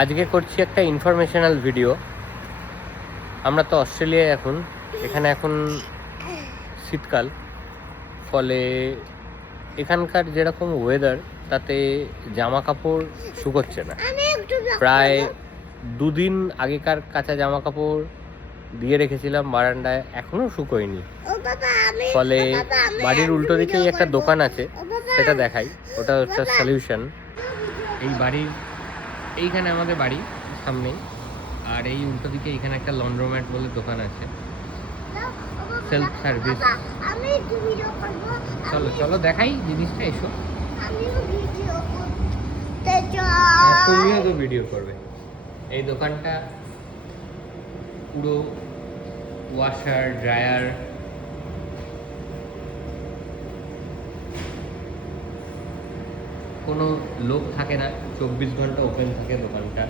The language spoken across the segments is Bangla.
আজকে করছি একটা ইনফরমেশনাল ভিডিও। আমরা তো অস্ট্রেলিয়ায় এখন, এখানে এখন শীতকাল, ফলে এখানকার যেরকম ওয়েদার তাতে জামা কাপড় শুকোচ্ছে না। প্রায় 2 দিন আগেকার কাঁচা জামা কাপড় দিয়ে রেখেছিলাম বারান্দায়, এখনও শুকোয়নি। ফলে বাড়ির উল্টো দিকেই একটা দোকান আছে, সেটা দেখাই। ওটা হচ্ছে সলিউশন। এই বাড়ির এইখানে আমাদের বাড়ি সামনেই, আর এই উল্টো দিকে এইখানে একটা লন্ড্রোম্যাট বলে দোকান আছে, সেলফ সার্ভিস। চলো চলো দেখাই জিনিসটা, এসো। তুমিও তো ভিডিও করবে। এই দোকানটা পুরো ওয়াশার ড্রায়ার, কোনো লোক থাকে না, 24 ঘন্টা ওপেন থাকে দোকানটা।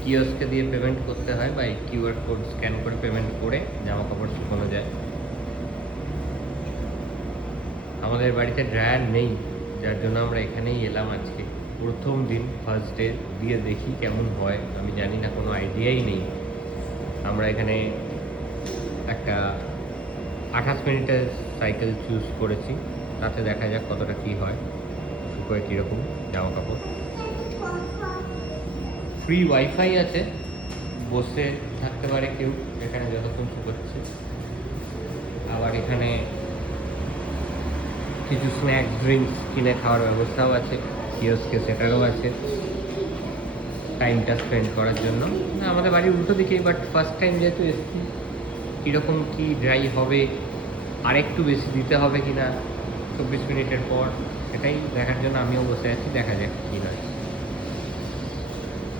কিওস্কে দিয়ে পেমেন্ট করতে হয় বা এই কিউআর কোড স্ক্যান করে পেমেন্ট করে জামা কাপড় শুকানো যায়। আমাদের বাড়িতে ড্রায়ার নেই, যার জন্য আমরা এখানেই এলাম আজকে। প্রথম দিন, ফার্স্ট ডে, দিয়ে দেখি কেমন হয়। আমি জানি না, কোনো আইডিয়াই নেই। আমরা এখানে একটা 28 মিনিটের সাইকেল চুজ করেছি, তাতে দেখা যাক কতটা কী হয়, শুকোয় কীরকম জামা কাপড়। ফ্রি ওয়াইফাই আছে, বসে থাকতে পারে কেউ এখানে যতক্ষণ শুকোচ্ছে। আবার এখানে কিছু স্ন্যাক্স ড্রিঙ্কস কিনে খাওয়ার ব্যবস্থাও আছে, কিওস্কে সেটারও আছে টাইমটা স্পেন্ড করার জন্য। না, আমাদের বাড়ির উল্টো দিকেই, বাট ফার্স্ট টাইম যেহেতু এসছি, কীরকম কী ড্রাই হবে, আর একটু বেশি দিতে হবে কি না 24 মিনিটের পর, সেটাই দেখার জন্য আমিও বসে আছি। দেখা যাক কী হয়।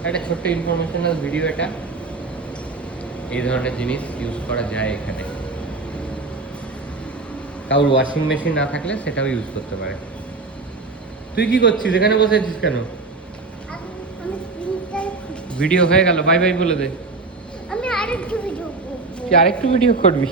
একটা ছোট্ট ইনফরমেশনাল ভিডিও এটা। এই ধরনের জিনিস ইউজ করা যায় এখানে। কারোর ওয়াশিং মেশিন না থাকলে সেটাও ইউজ করতে পারে। তুই কি করছিস এখানে বসে আছিস কেন? ভিডিও হয়ে গেল, বাই বাই বলে দে। আমি আরেকটু ভিডিও করব। তুই আরেকটু ভিডিও করবি?